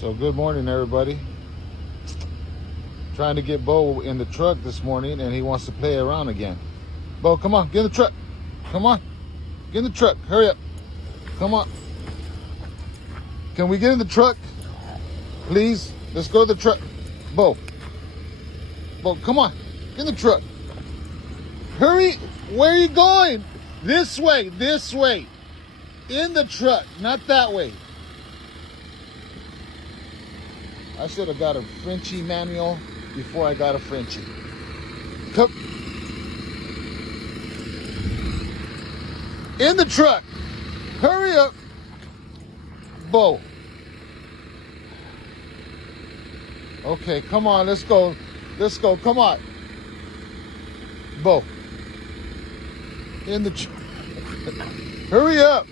So good morning, everybody. Trying to get Bo in the truck this morning, and he wants to play around again. Bo, come on, get in the truck. Come on, get in the truck. Hurry up. Come on. Can we get in the truck, please? Let's go to the truck. Bo, come on, get in the truck. Hurry. Where are you going? This way, this way. In the truck, not that way. I should have got a Frenchie manual before I got a Frenchie. Come. In the truck. Hurry up. Bo. Okay, come on, let's go. Let's go, come on. Bo. In the truck. Hurry up.